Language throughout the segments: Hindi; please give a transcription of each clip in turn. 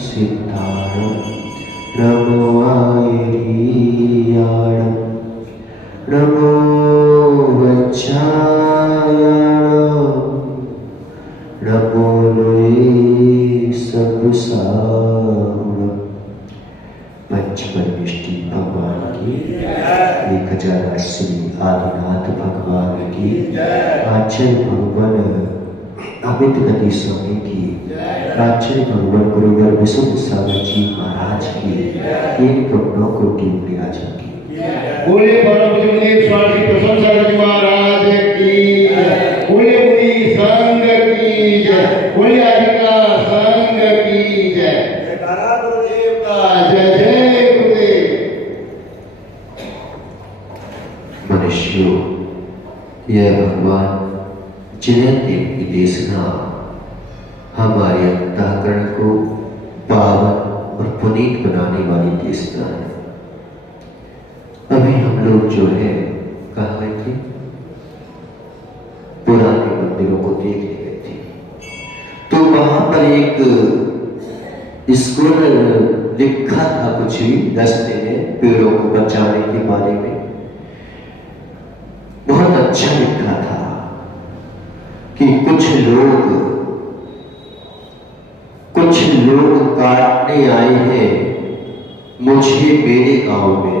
सिद्धाणं नमो आयरीयाणं नमो वज्रायाणं नमो लोये सबसारणं। पंचपरमेष्टि भगवान की 1080 आदिनाथ भगवान की आचार्य भगवान अमित गति स्वामी की आचार्य भगवान गुरुवर विशुद्ध सागर जी महाराज की इन कपड़ों को टीम लिया जाएगी। बोले परम गुरुदेव स्वामी प्रशंसा जी महाराज की, बोले मुनि संघ की जय, बोले अधिका संघ की जय, जयकारा गुरुदेव का जय जय गुरुदेव। मनुष्यों, यह भगवान जयदेव की देशना हमारे अंतःकरण को पावन और पुनीत बनाने वाली देशना है। अभी हम लोग जो है कहाँ गए थे? पुराने मंदिरों को देखने गए थे। तो वहां पर एक स्कूल लिखा था कुछ भी रास्ते में पेड़ों को बचाने के बारे में, बहुत अच्छा लिखा था कि कुछ लोग काटने आए हैं मुझे मेरे गांव में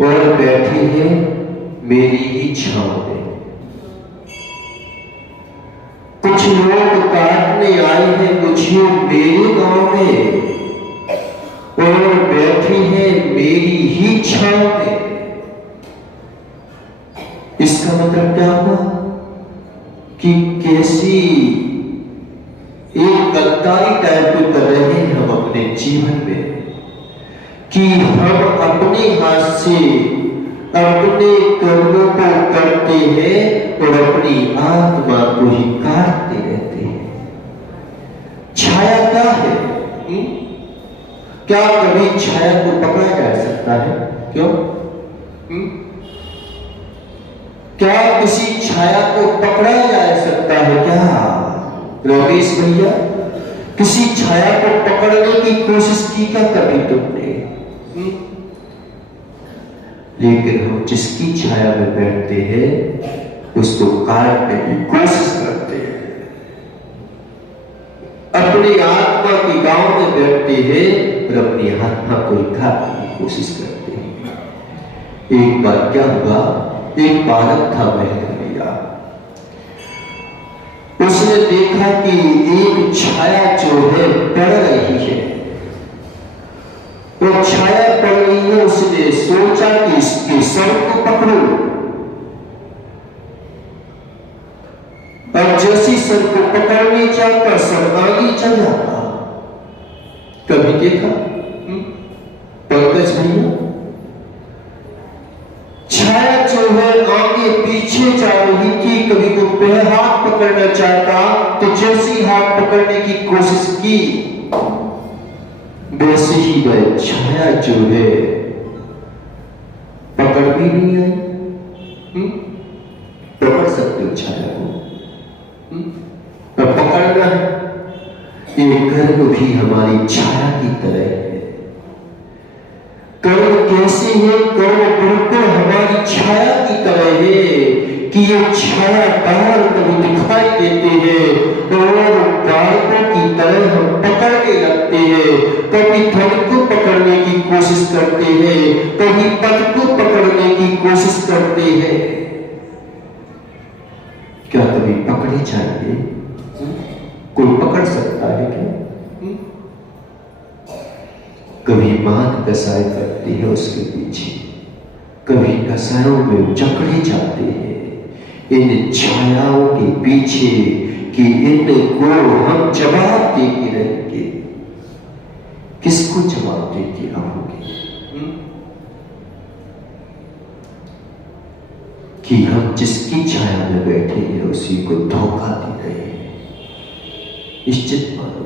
और बैठे हैं मेरी ही छांव में। कुछ लोग काटने आए हैं मुझे मेरे गांव में और बैठे हैं मेरी ही छांव में। इसका मतलब क्या हुआ कि कैसी एक गद्दारी टाइप कर रहे हैं हम अपने जीवन में कि हम अपने हाथ से अपने कर्मों को करते हैं और अपनी आत्मा को ही काटते रहते हैं। छाया क्या है? क्या कभी छाया को पकड़ा जा सकता है? क्यों? क्या किसी छाया को पकड़ा जा सकता है क्या रमेश भैया? किसी छाया को पकड़ने की कोशिश की क्या कभी तुमने? लेकिन हम जिसकी छाया में बैठते हैं उसको काटने की कोशिश करते हैं। अपनी आत्मा की गांव में बैठते हैं और अपनी आत्मा को काटने की कोशिश करते हैं। एक बार क्या हुआ, एक बालक था महेंद्र भैया, उसने देखा कि एक छाया जो है पड़ रही है, वो छाया पड़ रही है। उसने सोचा कि इसके सर को पकड़ो, और जैसी सर को पकड़ने जाकर सर आगे चल जाता। कभी देखा पंकज भैया? छाया जो है आगे पीछे जा रही थी, कभी को पैर हाथ पकड़ना चाहता तो जैसी हाथ पकड़ने की कोशिश की वैसे ही वह छाया जो है पकड़ भी नहीं आई। पकड़ सकते हो छाया को? पकड़ना है। ये कर्म भी हमारी छाया की तरह है। कर्म कैसे है? कर्म बिल्कुल हमारी छाया की तरह है कि ये छाया बाहर कभी दिखाई देते हैं और बालकों की तरह हम पकड़ने लगते हैं। कभी धन को पकड़ने की कोशिश करते हैं, कभी पद को पकड़ने की कोशिश करते हैं। क्या कभी पकड़े जाएंगे? कोई पकड़ सकता है क्या? कभी मान कसाई करती है उसके पीछे, कभी कसायों में जकड़े जाते हैं इन छायाओं के पीछे कि इनको हम जवाब देते रहेंगे। किसको जवाब देते रहोगे? कि हम जिसकी छाया में बैठे हैं उसी को धोखा दे रहे हैं। निश्चित मानो,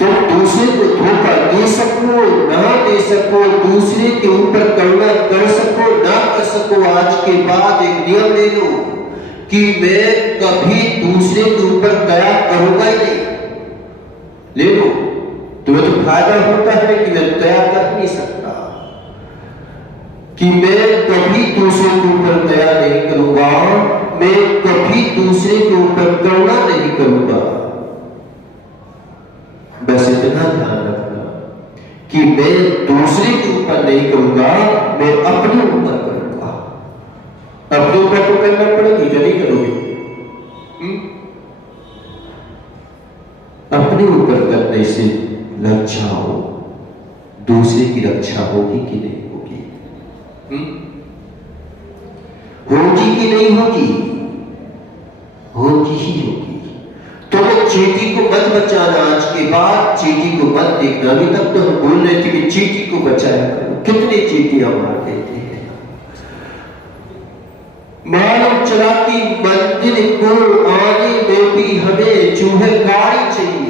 तुम दूसरे को धोखा दे सको ना दे सको, दूसरे के ऊपर करुणा कर सको ना कर सको, आज के बाद एक नियम ले लो कि मैं कभी दूसरे के ऊपर दया करूंगा ही नहीं। ले लो, तुम्हें तो फायदा होता है कि मैं दया कर नहीं सकता, कि मैं कभी दूसरे के ऊपर दया नहीं करूंगा, मैं कभी दूसरे के ऊपर करुणा नहीं करूंगा। बस इतना ध्यान रखना कि मैं दूसरे के ऊपर नहीं करूंगा, मैं अपने ऊपर करूंगा। अपने ऊपर तो करना पड़ेगी, क्या नहीं करोगे? अपने ऊपर करने से रक्षा हो, दूसरे की रक्षा होगी कि नहीं होगी? होगी कि नहीं होगी? होगी ही होगी। तो वो चींटी को मत बचाना, आज के बाद चींटी को मत देखना। अभी तक तो हम बोल रहे थे कि चींटी को बचाया करो, कितने चींटियां मार देते हैं। मानव चलाकी मंदिर को आने में भी हमें चूहे गाड़ी चाहिए।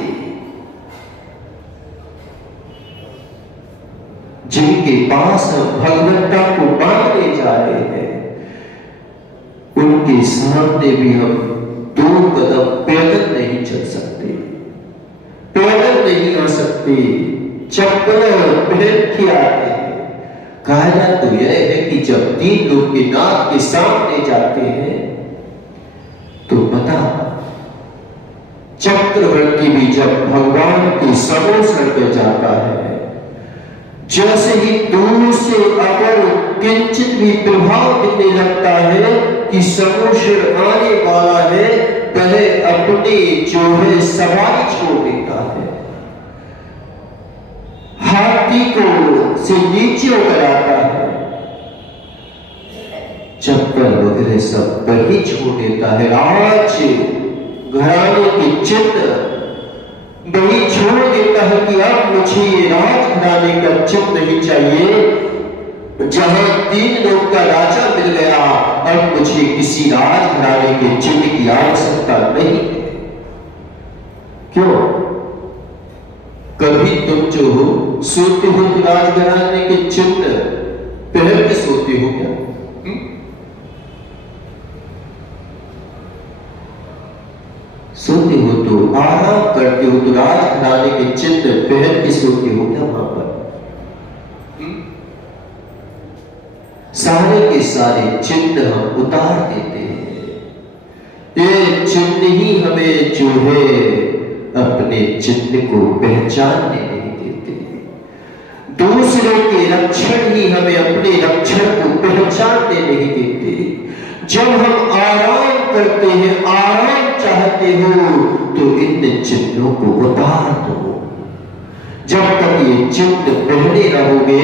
जिनके पास हम भगवत्ता को मांगने जा रहे हैं, उनके सामने भी हम 2 कदम पैदल नहीं चल सकते, पैदल नहीं आ सकते, चप्पल पहन के आते हैं। कायदा तो यह है कि जब 3 लोग के नाथ के सामने जाते हैं तो पता चक्रवर्ती भी जब भगवान के समोसर पे जाता है, जैसे ही दूर से अगर किंचित भी प्रभाव दिखने लगता है कि समोसर आने वाला है, वह अपने जो है सवारी छोड़ देता है, हाथी को से नीचे उतर आता है, चप्पल वगैरह सब वही छोड़ देता है। आज घराने के चिन्ह वही छोड़ देता है कि अब मुझे ये राजघराने का चिन्ह नहीं चाहिए, जहां 3 लोग का राजा मिल गया, अब मुझे किसी राजघराने के चिन्ह की आवश्यकता नहीं है। क्यों? कभी तुम जो हो सोते हो तो राजघराने के चिन्ह पहन के सोते हो क्या? सोते हो तो आराम करते हो तो राजघराने के चिन्ह पहन के सोते हो क्या? वहां पर सारे के सारे चिन्ह हम उतार देते हैं। ये चिन्ह ही हमें जो है अपने चिन्ह को पहचानने नहीं देते। दूसरे के रक्षण ही हमें अपने रक्षण को पहचानने नहीं देते। जब हम आराम करते हैं, आराम चाहते हो, तो इन चिन्हों को उतार दो। जब तक ये चिन्ह पहने रहोगे,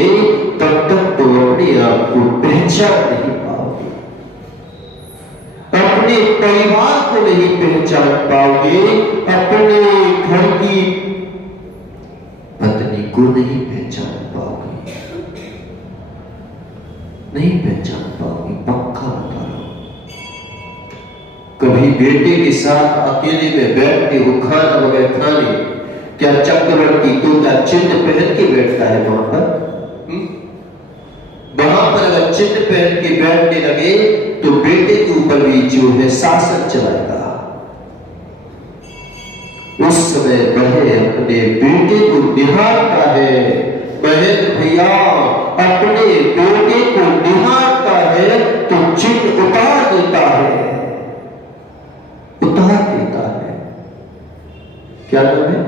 तब तक तो अपने आप को पहचान नहीं पाओगे, अपने परिवार को नहीं पहचान पाओगे, अपने घर की पत्नी को नहीं पहचान पाओगे, नहीं पहचान पाओगे, पक्का बता रहा हूं। कभी बेटे के साथ अकेले में बैठते हो खाना वगैरह खाने, क्या चक्रवर्ती तो क्या चिन्ह पहन के बैठता है वहां पर? वहां पर अगर चिन्ह पहन के बैठने लगे तो बेटे के ऊपर भी जो है शासन चलाएगा। उस समय वह अपने बेटे को निहारता है, महेंद्र भैया अपने बेटे को निहारता है तो चिन्ह उतार देता है, उतार देता है। क्या नाम है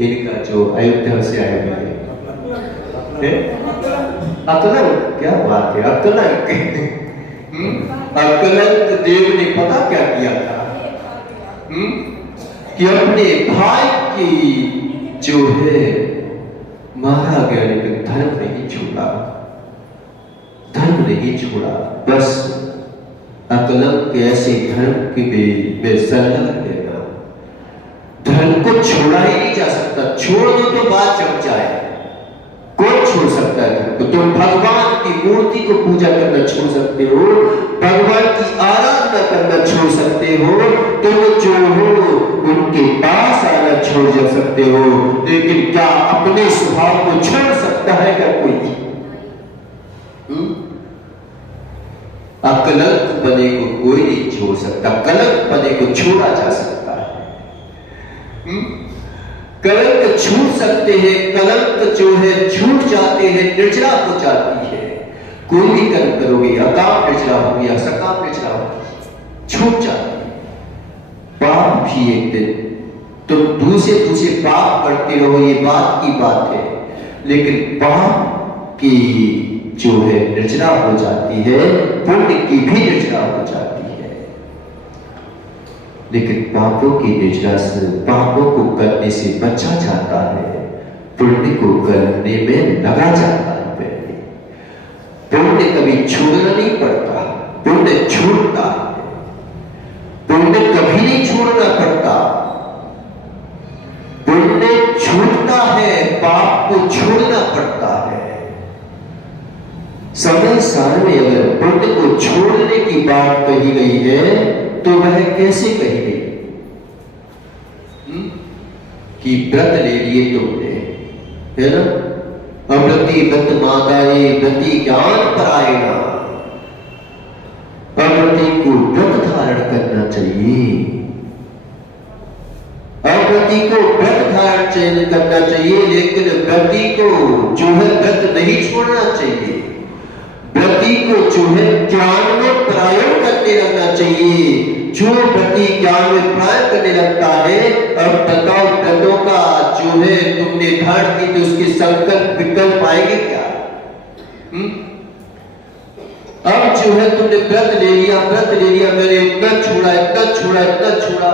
इनका जो अयोध्या से आए हुए हैं? अकलंक। क्या बात है, अकलंक। अकलंक देव ने पता क्या किया था कि अपने भाई की जो है मारा गया, लेकिन धर्म नहीं छोड़ा, धर्म नहीं छोड़ा। बस अकलंक ऐसे धर्म के में संलग्न रहना, धर्म को छोड़ा ही नहीं जा सकता। छोड़ दो तो बात जम जाए, कौन छोड़ सकता है धर्म को? तुम भगवान की मूर्ति को पूजा करना छोड़ सकते हो, भगवान की आराधना करना छोड़ सकते हो, तुम जो हो उनके पास आना छोड़ जा सकते हो, लेकिन क्या अपने स्वभाव को छोड़ सकता है क्या कोई? अकलंक बने को कोई नहीं छोड़ सकता, कलंक बने को छोड़ा जा सकता है। कलंक छूट सकते हैं, कलंक जो है छूट जाते हैं, निर्जरा हो जाती है। कोई भी कर्म करोगे, अकाम निर्जरा होगी या सकाम निर्जरा होगी, छूट जाती है। पाप भी एक दिन तुम दूसरे पाप करते रहो, ये बात की बात है, लेकिन पाप की जो है निर्जरा हो जाती है, पुण्य की भी निर्जरा हो जाती है। लेकिन पापों की निर्जरा से, पापों को करने से बचा जाता है, पुण्य को करने में लगा जाता है। पहले पुण्य कभी छोड़ना नहीं पड़ता, पुण्य छूटता है, पुण्य कभी नहीं छोड़ना पड़ता, पुण्य छूटता है, पाप को छोड़ना पड़ता है। समय सार में अगर पुण्य को छोड़ने की बात कही गई है तो वह कैसे कही गई? कि व्रत ले लिए तुमने, है ना, अव्रति व्रत मादाए व्रति ज्ञान परायणा, अव्रति को व्रत धारण करना चाहिए, अव्रति को व्रत धारण करना चाहिए, लेकिन व्रति को जो है व्रत नहीं छोड़ना चाहिए, व्रति को जो है ज्ञान में परायण करने लगना चाहिए। जो व्रति ज्ञान में परायण करने लगता है, अब बताओ व्रतों का जो है तुमने धारण की तो उसके संकल्प विकल्प आएंगे क्या? अब जो है तुमने व्रत ले लिया, मैंने इतना छोड़ा, इतना छोड़ा, इतना छोड़ा,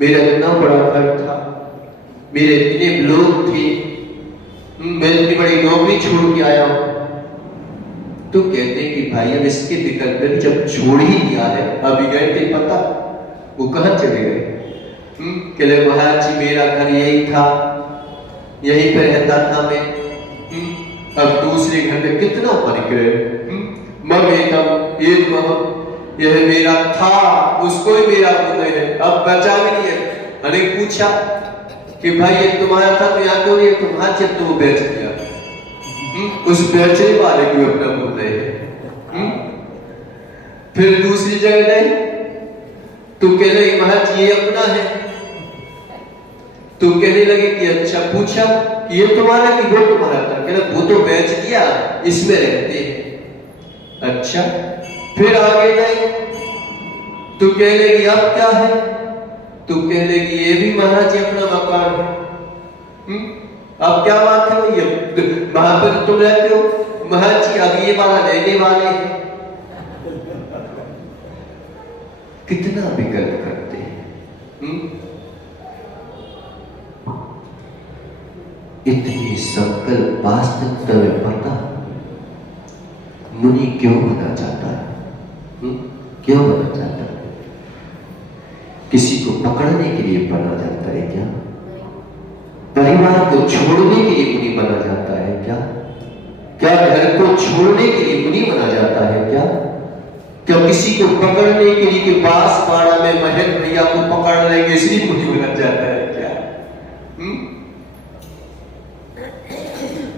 मेरा इतना बड़ा घर था, मेरे इतने लोग थे, मैं इतनी बड़ी नौकरी छोड़ के आया हूं, तो कहते हैं कि भाई अब इसके विकल्प में जब छोड़ ही दिया है, अभी गए थे पता वो कहां चले गए? कहले महाराज जी मेरा घर यही था, यहीं पे रहता था मैं, अब दूसरे घर में कितना फर्क है, मम एकदम एक मम, यह मेरा था, उसको ही मेरा बोले है, अब बचा भी नहीं है। अरे पूछा कि भाई ये तुम्हारा था तो यहाँ क्यों नहीं, तुम्हारा जब तो बेच दिया, उस बेचने वाले को अपना बोल रहे हैं। फिर दूसरी जगह गए तो कह रहे महाराज ये अपना है, तो कहने लगे कि अच्छा, पूछा कि ये तुम्हारा कि वो तुम्हारा था? कह रहे वो तो बेच दिया, इसमें रहते हैं। अच्छा, फिर आगे गए तो कह लगे अब क्या है? तो कह लगे ये भी महाराज जी अपना मकान है। अब क्या बात है भैया, वहां पर तुम रहते हो, महाराज जी अब ये वाला लेने वाले हैं। कितना विकल्प करते हैं। इतनी संकल्प वास्तविकता में पता मुनि क्यों बना चाहता है? क्यों बना चाहता है? किसी को पकड़ने के लिए बना जाता है क्या? परिवार को छोड़ने के लिए मुनि बना जाता है क्या? क्या घर को छोड़ने के लिए मुनि बना जाता है क्या? क्या किसी को पकड़ने के लिए कि बांसवाड़ा में महल भैया को पकड़ लेंगे इसलिए मुनि बना जाता है क्या?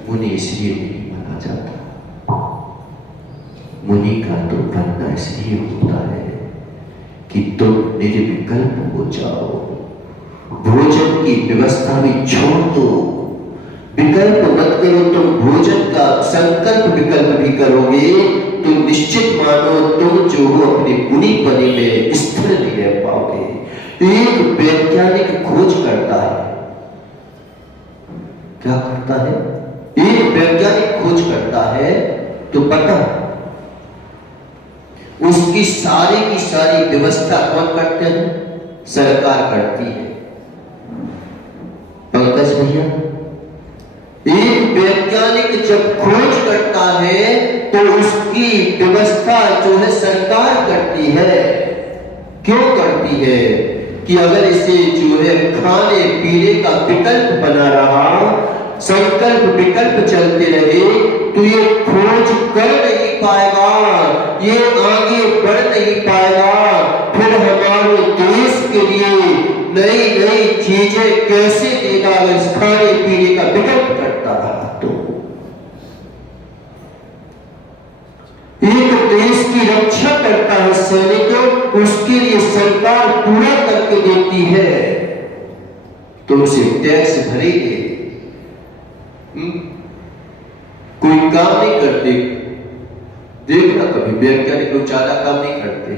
मुनि इसलिए नहीं बना जाता। मुनि का तो बनना इसलिए होता है कि तुम निर्विकल्प हो जाओ, भोजन की व्यवस्था भी छोड़ दो, विकल्प मत करो। तुम भोजन का संकल्प विकल्प भी करोगे तो निश्चित मानो तुम जो हो अपने मुनि पने में स्थिर नहीं रह पाओगे। एक वैज्ञानिक खोज करता है, क्या करता है? एक वैज्ञानिक खोज करता है तो पता उसकी सारी की सारी व्यवस्था कौन करते हैं? सरकार करती है। पंकज भैया, एक वैज्ञानिक जब खोज करता है तो उसकी व्यवस्था जो है सरकार करती है। क्यों करती है? कि अगर इसे जो है खाने पीने का विकल्प बना रहा, संकल्प विकल्प चलते रहे तो ये खोज कर नहीं पाएगा, ये आगे बढ़ नहीं पाएगा। फिर हमारे देश के लिए नई नई चीजें कैसे देगा अगर इस खाने पीने का विकल्प करता रहा तो? एक देश की रक्षा करता है सैनिक, उसके लिए सरकार पूरा करके देती है। उनसे टैक्स भरेंगे, कोई काम नहीं करते। देखना कभी वैज्ञानिक लोग ज्यादा काम नहीं करते,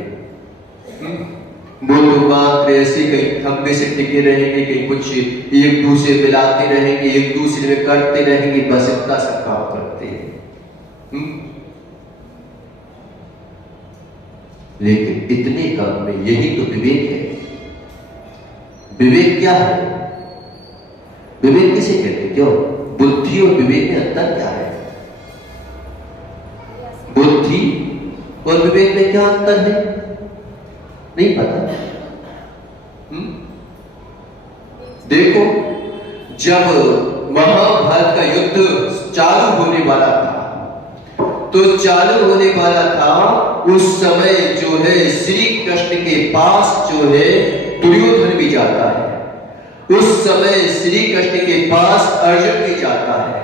वो लोग मात्र ऐसे कहीं खंबे से टिके रहेंगे, कहीं कुछ एक दूसरे मिलाते रहेंगे, एक दूसरे में करते रहेंगे, बस इतना सब काम करते हैं। लेकिन इतने काम में यही तो विवेक है। विवेक क्या है? विवेक किसे कहते हैं? क्यों? बुद्धि और विवेक में अंतर क्या है? बुद्धि और विवेक में क्या अंतर है? नहीं पता। देखो, जब महाभारत का युद्ध चालू होने वाला था, तो चालू होने वाला था उस समय जो है श्री कृष्ण के पास जो है दुर्योधन भी जाता है, उस समय श्री कृष्ण के पास अर्जुन भी जाता है।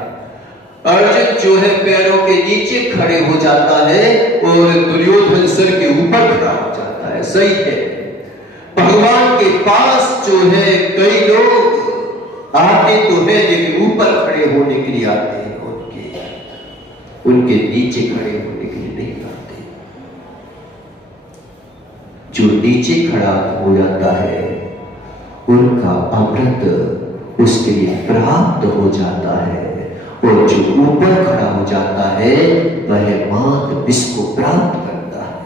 अर्जुन जो है पैरों के नीचे खड़े हो जाता है और दुर्योधन सिर के ऊपर खड़ा हो जाता है। सही है। भगवान के पास जो है कई लोग आते तो है, लेकिन ऊपर खड़े होने के लिए आते हैं, उनके नीचे खड़े होने के लिए नहीं आते। जो नीचे खड़ा हो जाता है उनका अमृत उसके लिए प्राप्त हो जाता है, और जो ऊपर खड़ा हो जाता है वह मात्र विष को प्राप्त करता है,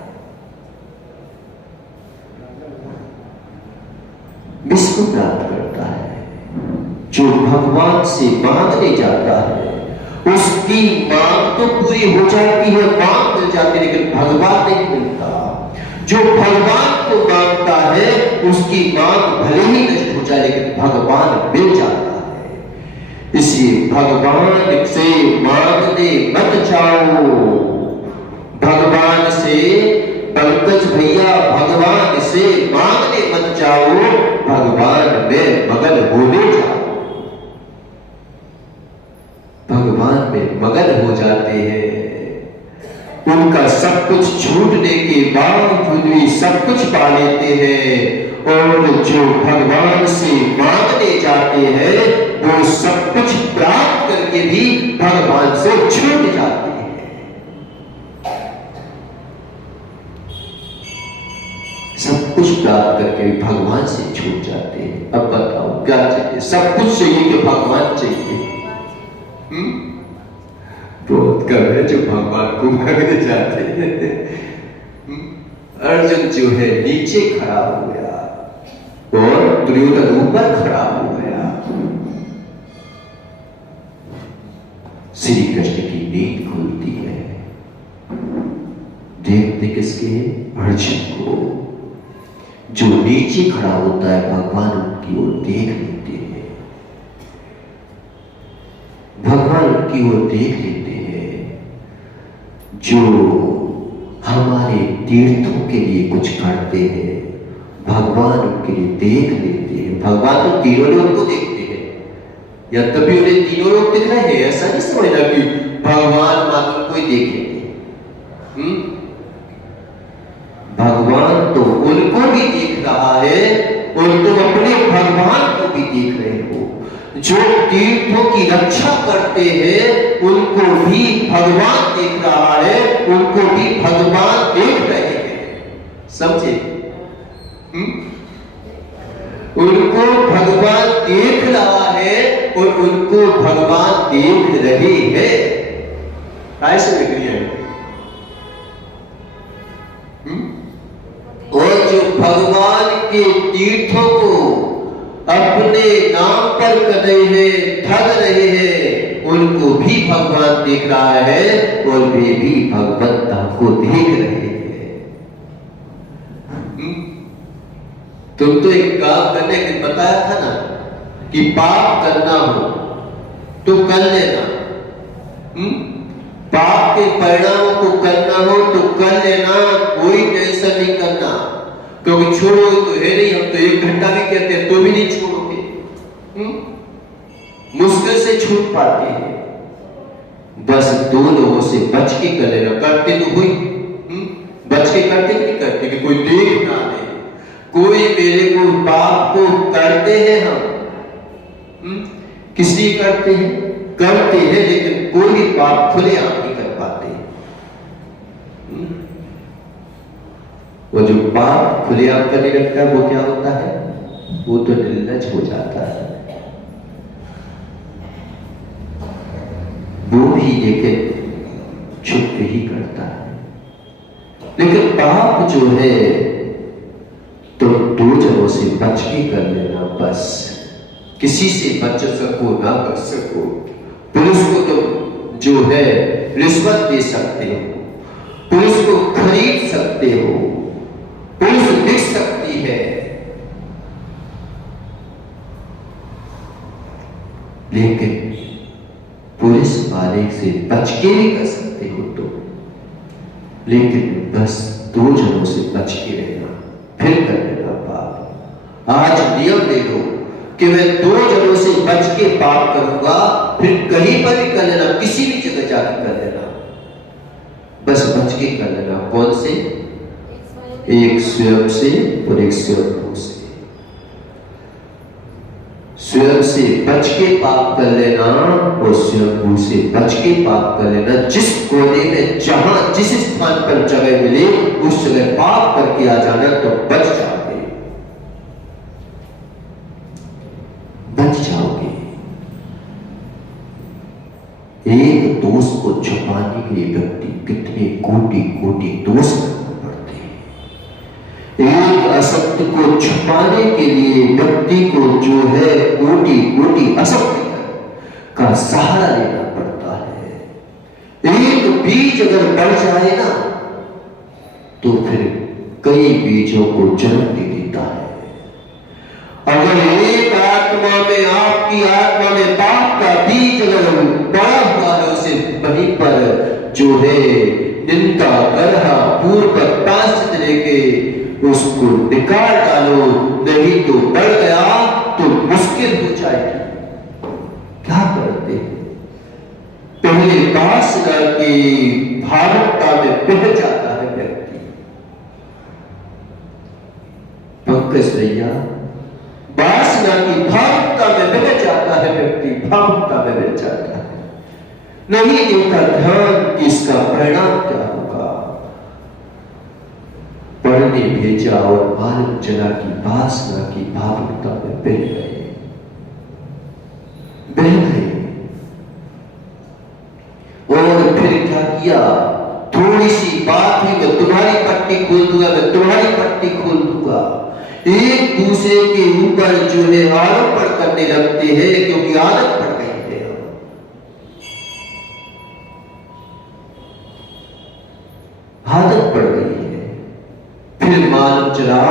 विष को प्राप्त करता है। जो भगवान से मांगने जाता है उसकी मांग तो पूरी हो जाती है, मांग मिल जाती है, लेकिन भगवान नहीं मिलता। जो भगवान को मांगता है उसकी मांग भले ही नष्ट हो जाए, लेकिन भगवान मिल जाता है। इसलिए भगवान से मांगने मत जाओ। भगवान से, पंकज भैया, भगवान से मांगने मत जाओ, भगवान में मगन होने जाओ। भगवान में मगन हो जाते हैं, उनका सब कुछ छूटने के बावजूद भी सब कुछ पा लेते हैं, और जो भगवान से मांगने जाते हैं वो सब कुछ प्राप्त करके भी भगवान से छूट जाते हैं। सब कुछ प्राप्त करके भी भगवान से छूट जाते हैं। अब बताओ क्या चाहिए? सब कुछ चाहिए कि भगवान चाहिए? बहुत कम है जो भगवान को मांगने जाते हैं। अर्जुन जो है नीचे खड़ा हो गया और दुर्योधन ऊपर खड़ा हो गया। श्री कृष्ण की नींद खुलती है, देखते किसके? अर्जुन को। जो नीचे खड़ा होता है भगवान उनकी ओर देख लेते हैं, भगवान उनकी ओर देख लेते हैं। जो हमारे तीर्थों के लिए कुछ करते हैं भगवान उनके लिए देख लेते हैं। भगवान तो तीनों लोग को देखते हैं, या तभी उन्हें तीनों लोग दिख रहे हैं, ऐसा नहीं समझना कि भगवान मात्र कोई देखेंगे। भगवान तो उनको भी देख रहा है और तुम अपने भगवान को भी देख रहे हो। जो तीर्थों की रक्षा करते हैं उनको भी भगवान देख रहा है, उनको भी भगवान देख रहे हैं। समझे? उनको भगवान देख रहा है और उनको भगवान देख रहे हैं। ऐसे दिख रही है। और जो भगवान के तीर्थों को अपने नाम पर कर रहे हैं, ठग रहे हैं, उनको भी भगवान देख रहा है और वे भी भगवत्ता को देख रहे हैं। तुम तो एक काम करने के बताया था ना कि पाप करना हो तो कर लेना, पाप के परिणामों को करना हो तो कर लेना, कोई टेंशन नहीं करना, क्योंकि छोड़ोगे तो है नहीं। हम तो 1 घंटा भी कहते हैं तो भी नहीं छोड़ोगे, मुश्किल से छूट पाते हैं। बस 2 लोगों से बच के कर लेना। करते तो हुई, बच के करते नहीं करते कि कोई देख ना ले, कोई मेरे को पाप को करते हैं हम किस लिए करते हैं? करते हैं, लेकिन कोई भी पाप खुलेआम नहीं कर पाते। वो जो पाप खुलेआम करने लगता है वो क्या होता है? वो तो निर्लज हो जाता है। वो भी लेकिन छुप ही करता है। लेकिन पाप जो है तो दो जगहों से बच के कर लेना बस। किसी से बच सको ना बच सको। पुलिस को तो जो है रिश्वत दे सकते हो, पुलिस को खरीद सकते हो, पुलिस लिख सकती है, लेकिन पुलिस वाले से बच के नहीं कर सकते हो तो। लेकिन बस दो जनों से बच के रहना, फिर कर लेना पाप। आज नियम ले लो कि मैं दो जनों से बच के पाप करूंगा, फिर कहीं पर भी कर लेना, किसी भी जगह जाकर कर लेना, बस बच के कर लेना। कौन से? एक स्वयं से और एक स्वयं से। स्वयं से बच के पाप कर लेना और स्वयं से बच के पाप कर लेना। जिस कोने में जहां जिस स्थान पर जगह मिले उस जगह पाप करके आ जाना, तो बच जाओगे, बच जाओगे। एक दोष को छुपाने के लिए व्यक्ति कितने कोटि कोटि दोष करना पड़ते हैं। एक असत्य को छुपाने के लिए व्यक्ति को जो है कोटि कोटि असत्य का सहारा लेना पड़ता है। एक बीज अगर बढ़ जाए ना तो फिर कई बीजों को जन्म दे देता है। अगर एक आत्मा में, आपकी आत्मा में पाप का बीज अगर बड़ा हुआ है, उसे वहीं पर जो है निंदा करहा पूर्व प्रायश्चित लेके उसको निकाल डालो, नहीं तो बढ़ गया तो मुश्किल हो जाएगी। क्या करते हैं? पहले वासना की भावुकता में बह जाता है व्यक्ति। पंकज भैया, वासना की भावुकता में बह जाता है व्यक्ति, भावुकता में बह जाता है, नहीं देता ध्यान कि इसका परिणाम क्या होगा। पढ़ने भेजा और मालूम चला कि वासना की भावुकता में बह गए, बह गए। और फिर क्या किया? थोड़ी सी बात ही मैं तुम्हारी पट्टी खोल दूंगा, मैं तुम्हारी पट्टी खोल दूंगा। एक दूसरे के ऊपर जो है आरोपण करने लगते हैं, क्योंकि आदत पड़ गई है। आदत पड़ गई है। फिर मालूम चला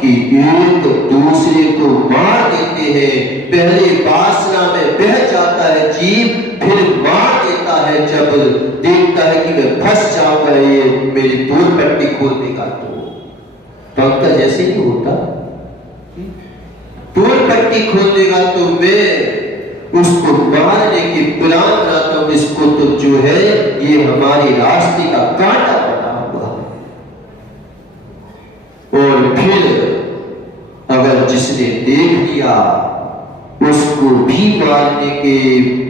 कि एक दूसरे को मार देते हैं। पहले वासना में बह जाता है जीव, फिर मार देता है जब देखता है कि मैं फंस जाऊंगा, ये मेरी दूर पट्टी खोल देगा। पंकज जैसे ही होता, दूर पट्टी खोल देगा तो मैं उसको मारने की प्लान बनाता हूं। इसको तो जो है ये हमारे रास्ते का कांटा बना हुआ है। और फिर अगर जिसने देख लिया उसको भी मारने के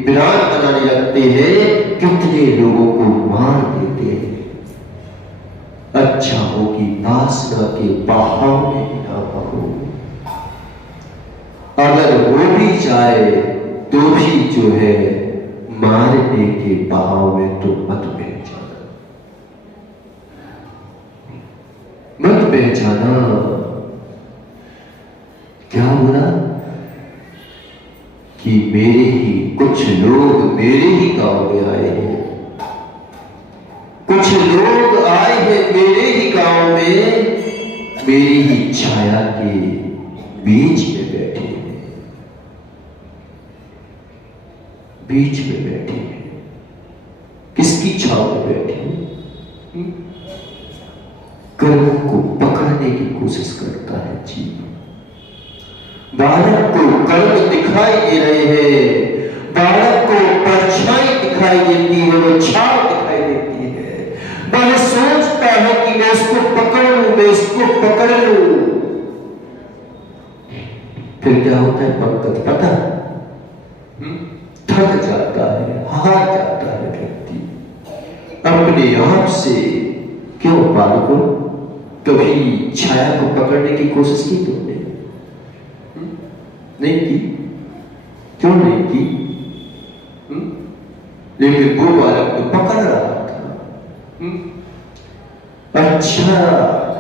प्लान बनाने लगते हैं। कितने लोगों को मार देते हैं। अच्छा हो कि वासना के बहाव में ना बहो। अगर हो भी जाए तो भी जो है मारने के बहाव में तो मत बह जाना, मत बह जाना। क्या बोला कि मेरे ही कुछ लोग मेरे ही गांव में आए हैं, कुछ लोग आए हैं मेरे ही गांव में, मेरी ही छाया के बीच में बैठे हैं, बीच में बैठे हैं। किसकी छाव में बैठे हैं? कर्म को पकड़ने की कोशिश करता है जीव। बालक को कर्म दिखाई दे रहे हैं, बालक को परछाई दिखाई देती है, वो छाव दिखाई देती है। वह सोचता है कि मैं इसको पकड़ लूं, मैं इसको पकड़ लूं। फिर क्या होता है पंकज पता? हार जाता है व्यक्ति। अपने आप से क्यों बालकों कभी छाया को पकड़ने की कोशिश की तुमने? नहीं की? क्यों नहीं की? लेकिन वो बालक तो पकड़ रहा था। अच्छा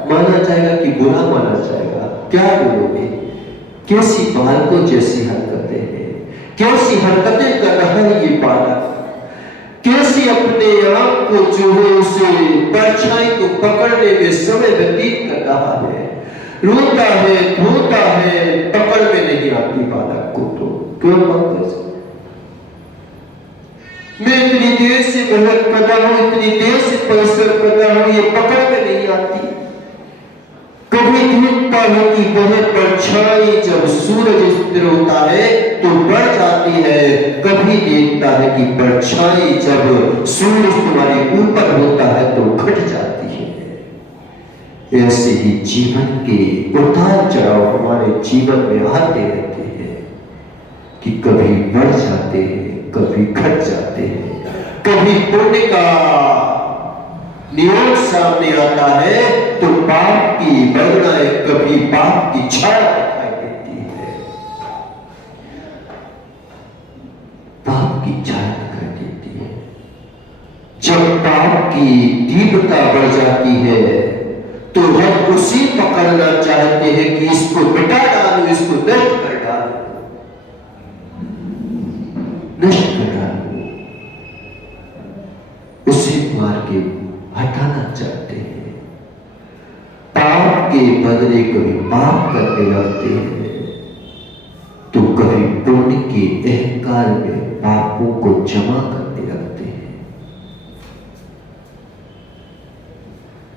माना जाएगा कि बुरा माना जाएगा? क्या बोलोगे? कैसी बालकों जैसी हरकतें हैं, कैसी हरकतें कर रहा है ये बालक, कैसी अपने आप को जो है उसे परछाई को पकड़ने में समय व्यतीत कर रहा है, रोता है धोता है, पकड़ में नहीं आती बालक को। तो क्यों मानते? मैं इतनी देर से मेहनत कर रहा हूं, इतनी देर से परिश्रम कर रहा हूं, ये पकड़ में नहीं आती। कभी देखता है कि वह परछाई जब सूरज स्थिर होता है तो बढ़ जाती है, कभी देखता है कि परछाई जब सूरज तुम्हारे ऊपर होता है तो घट जाती है। ऐसे ही जीवन के उतार चढ़ाव हमारे जीवन में आते रहते हैं कि कभी बढ़ जाते हैं, कभी घट जाते हैं, कभी पुण्य का नियोग सामने आता है तो पाप की बगड़ाएं, कभी पाप की छाया दिखाई देती है, पाप की छाया दिखाई देती है। जब पाप की तीव्रता बढ़ जाती है तो हम उसी पकड़ना चाहते हैं कि इसको मिटा डालो, इसको नष्ट कर डालो, नष्ट कर डालो, उसे मार के हटाना चाहते हैं। पाप के बदले कभी पाप करने लगते हैं तो कभी पुण्य के अहंकार में पापों को जमा करने लगते हैं।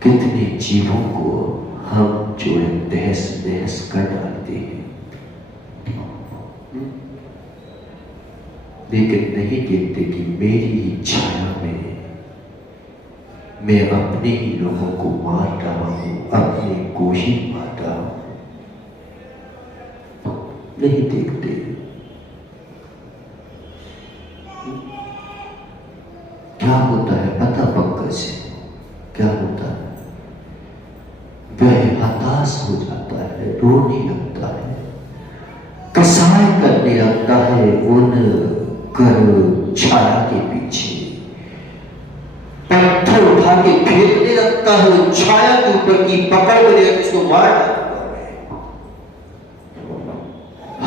कितने जीवों को हम जो है तहस नहस कर डालते हैं, लेकिन नहीं देखते कि मेरी ही छाया में मैं अपने ही लोगों को मार रहा हूं, अपने को ही मार रहा हूं। नहीं देखते। क्या होता है पता पंकज? क्या होता है? वह हताश हो जाता है, रोने लगता है, कसाई करने लगता है उन कर छाया के पीछे, पत्थर उठा के फेंकने लगता है छाया के ऊपर की पकड़ में उसको मार डालता है।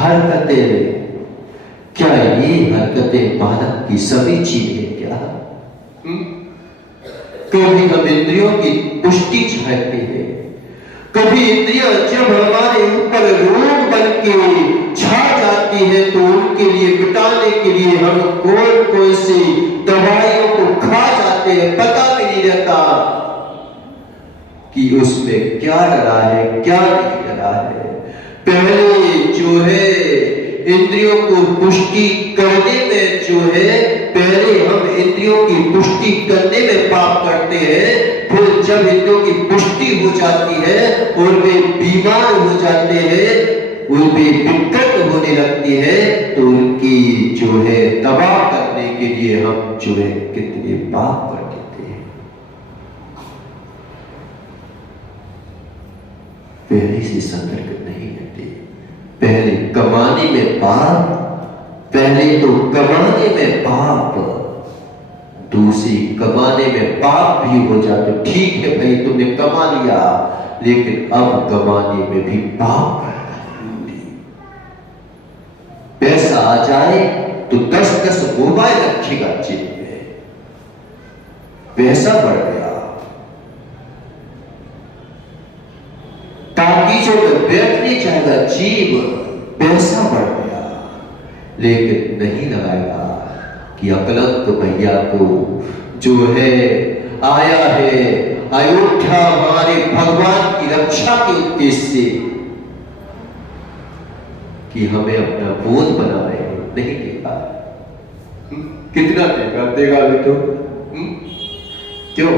हरकतें क्या ये हरकतें बालक की सभी चीजें क्या? कभी हम इंद्रियों की पुष्टि चाहते हैं, कभी इंद्रियां जब हमारे ऊपर रोग बन के छा जाती है तो उनके लिए मिटाने के लिए हम कौन कौन सी दवाइयों को खा जाते हैं, पता भी नहीं रहता कि उसमें क्या डरा है क्या नहीं डरा है। पहले जो है इंद्रियों को पुष्टि करने में जो है, पहले हम इंद्रियों की पुष्टि करने में पाप करते हैं, फिर जब इंद्रियों की पुष्टि हो जाती है और वे बीमार हो जाते हैं, उनमें दिक्कत होने लगती है, तो उनकी जो है दवा करने के लिए हम जो है कितने पाप कर देते हैं। पहले से सतर्क नहीं रहते। पहले कमाने में पाप, पहले तो कमाने में पाप, दूसरी कमाने में पाप भी हो जाते। ठीक है भाई तुमने कमा लिया, लेकिन अब कमाने में भी पाप करना जरूरी। पैसा आ जाए तो 10-10 मोबाइल रखेगा जेब में, पैसा बढ़ गया, ताकि जो बैठने चाहेगा जीव, पैसा बढ़ गया, लेकिन नहीं लगाएगा कि अकलंक भैया को जो है आया है अयोध्या हमारे भगवान की रक्षा के उद्देश्य से कि हमें अपना बोध बना रहे हैं, नहीं देगा। कितना देगा? देगा भी तो क्यों?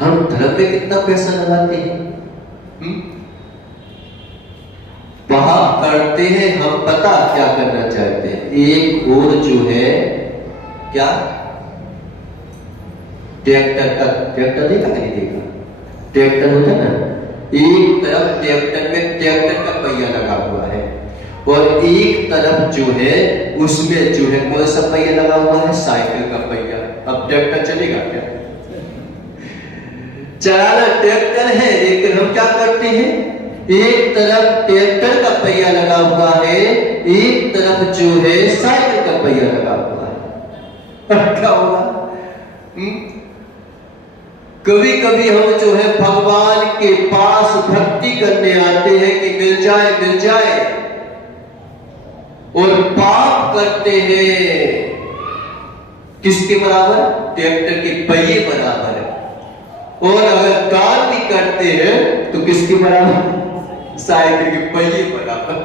हम धर्म में कितना पैसा लगाते हैं? पाप करते हैं, हम पता क्या करना चाहते हैं, एक और जो है क्या, ट्रैक्टर देखा नहीं देखा, ट्रैक्टर होता है ना, एक तरफ ट्रैक्टर में ट्रैक्टर का पहिया लगा हुआ है और एक तरफ जो है उसमें जो है कौन सा पहिया लगा हुआ है, साइकिल का पहिया। अब ट्रैक्टर चलेगा क्या? चलाना ट्रैक्टर है, लेकिन हम क्या करते हैं, एक तरफ ट्रैक्टर का पहिया लगा हुआ है, एक तरफ जो है साइकिल का पहिया लगा हुआ है। अब क्या होगा? कभी कभी हम जो है भगवान के पास भक्ति करने आते हैं कि मिल जाए, और पाप करते हैं किसके बराबर, ट्रैक्टर के पहिए बराबर है, और अगर दान भी करते हैं तो किसके बराबर, साइकिल के पहिए बराबर।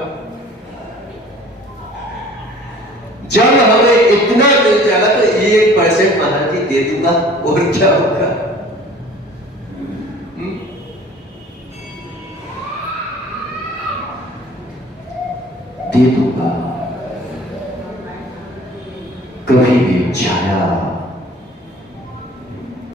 जब हमें इतना मिल जाएगा तो 1% महाराज जी दे दूंगा, और क्या होगा? दे दूंगा। कभी भी छाया